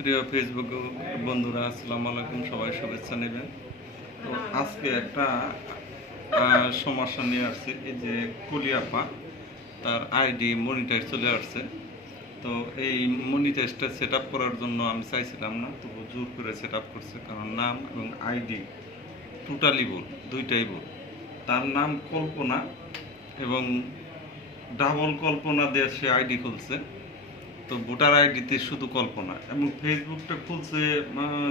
প্রিয় ফেসবুক বন্ধুরা, আসসালামু আলাইকুম, সবাই শুভেচ্ছা নেবেন। তো আজকে একটা সমস্যা নিয়ে আসছে, এই যে কুলিয়াপা, তার আইডি, মনিটাইজ চলে আসছে। তো এই মনিটাইজটা সেট আপ করার জন্য আমি চাইছিলাম না, তবু জোর করে সেট আপ করছে, কারণ নাম এবং আইডি টোটালি ভুল, দুইটাই ভুল। তার নাম কল্পনা এবং ডাবল কল্পনা দিয়ে সে আইডি খুলছে। তো ভোটার আইডিতে শুধু কল্পনা। এবং ফেসবুকটা খুলছে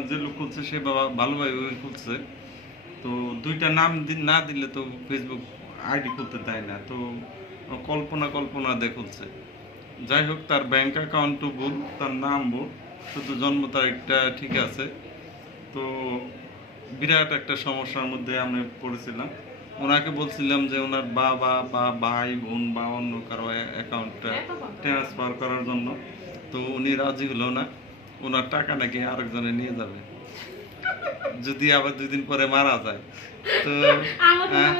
যে লোক খুলছে সে বাবা ভালোভাবে খুলছে। তো দুইটা নাম না দিলে তো ফেসবুক আইডি খুলতে দেয় না। তো কল্পনা কল্পনা দিয়ে খুলছে। যাই হোক, তার ব্যাংক অ্যাকাউন্টও ভুল, তার নাম ভুল, শুধু জন্ম তারিখটা ঠিক আছে। তো বিরাট একটা সমস্যার মধ্যে আমি পড়েছিলাম। ওনাকে বলছিলাম যে ওনার বাবা বা ভাই বোন বা অন্য কারও অ্যাকাউন্টটা ট্রান্সফার করার জন্য। তো উনি রাজি হলো না। ওনার টাকা নাকি আরেকজনে নিয়ে যাবে। যদি আবার দুই দিন পরে মারা যায়। তো হ্যাঁ।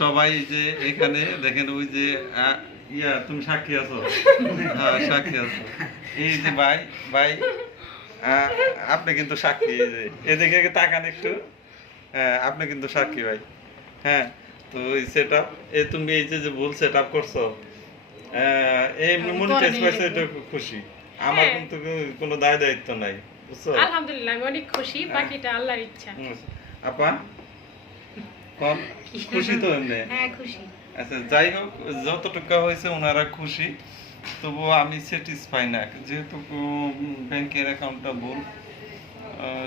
সবাই যে এখানে দেখেন ওই যে ইয়া তুমি সাক্ষী আছো? হ্যাঁ সাক্ষী আছো। এই যে ভাই ভাই আপনি কিন্তু সাক্ষী। এই যে এদিকে তাকান একটু। হ্যাঁ আপনি কিন্তু সাক্ষী ভাই। হ্যাঁ তো ওই সেট আপ এ তুমি এই যে যে ভুল সেট আপ করছ এই আমি মনিটাইজ পাইছে এটা খুশি। আমার হ্যাঁ। কিন্তু কোনো দায় দায়িত্ব নাই বুঝছ? আলহামদুলিল্লাহ আমি অনেক খুশি বাকিটা আল্লাহর ইচ্ছা। আপা? কম খুশি তো এমনি? হ্যাঁ খুশি। আচ্ছা যাই হোক যতটুকু হয়েছে ওনারা খুশি তবুও আমি স্যাটিসফাই না যেহেতু ব্যাংকের অ্যাকাউন্টটা ভুল।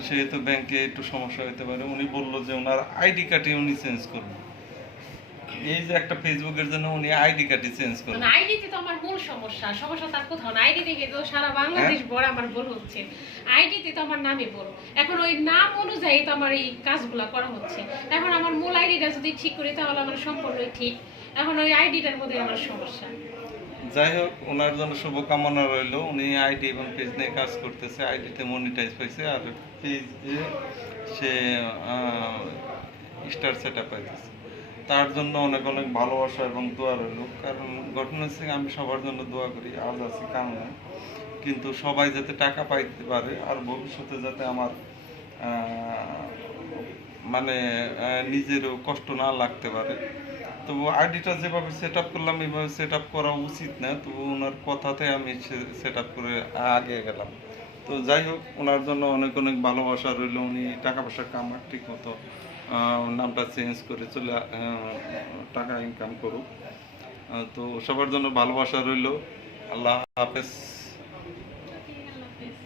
সেহেতু ব্যাংকে একটু সমস্যা হতে পারে। উনি বলল যে ওনার আইডি কার্ডে উনি চেঞ্জ করবে এই যে একটা ফেসবুকের জন্য উনি আইডি কার্ডে চেঞ্জ করবে মানে আইডিতে তো আমার মূল সমস্যা সমস্যা তার কোথাও না। আইডি থেকে তো সারা বাংলাদেশ বড় আমার ভুল হচ্ছে। আইডিতে তো আমার নামই ভুল। এখন ওই নাম অনুযায়ী তো আমার এই কাজগুলো করা হচ্ছে। এখন আমার মূল আইডিটা যদি ঠিক করি তাহলে আমার সম্পূর্ণই ঠিক। এখন ওই আইডিটার মধ্যে আমার সমস্যা। যাই হোক, ওনার জন্য শুভকামনা রইল। উনি আইডি এবং পেজ নিয়ে কাজ করতেছে, আইডিতে মনিটাইজ পাইছে, আর পেজে সে স্টার সেট আপ পাইতেছে। তার জন্য অনেক অনেক ভালোবাসা এবং দোয়া রইল। কারণ ঘটনা হচ্ছে, আমি সবার জন্য দোয়া করি, আজ আছি কাম নাই কিন্তু সবাই যাতে টাকা পাইতে পারে, আর ভবিষ্যতে যাতে আমার মানে নিজেরও কষ্ট না লাগতে পারে। তো আইডিটা যেভাবে সেট আপ করলাম, এইভাবে সেট আপ করা উচিত না। তো ওনার কথাতে আমি সেট আপ করে আগে গেলাম। তো যাই হোক, ওনার জন্য অনেক অনেক ভালোবাসা রইল। উনি টাকা পয়সা কামার ঠিক মতো নামটা চেঞ্জ করে চলে টাকা ইনকাম করুক। তো সবার জন্য ভালোবাসা রইল। আল্লাহ হাফেজ।